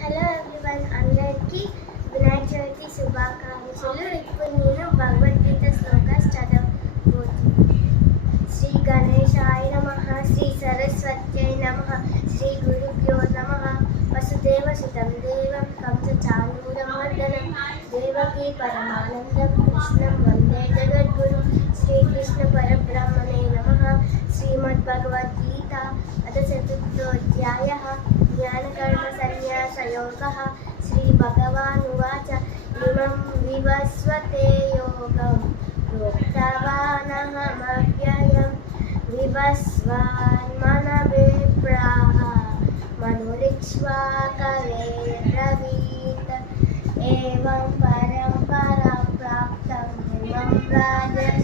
Hello everyone, అందరికీ వినాయక చవితి శుభాకాంక్షలు. ఇప్పుడు నేను భగవద్గీత శ్లోకాస్ చదవబోతున్నాను. శ్రీ గణేశాయ నమః, శ్రీ సరస్వత్యై నమః, శ్రీ గురుభ్యో నమః. వసుదేవ సుతం దేవం కంసచాణూరమర్దనం దేవకీ పరమానందం కృష్ణం వందే జగద్గురు. శ్రీకృష్ణ పరబ్రహ్మణే నమః. శ్రీమద్భగవద్గీత అథ చతుర్థోధ్యాయः జ్ఞానకర్మ సన్యాసయోగः. శ్రీభగవానువాచ ఇమం వివస్వతే యోగం ప్రోక్తవానహమవ్యయం వివస్వాన్మనవే ప్రాహ మనురిక్ష్వాకవే బ్రవీత్. ఏవం పరంపరా ప్రాప్తం ఇమం రాజర్షయः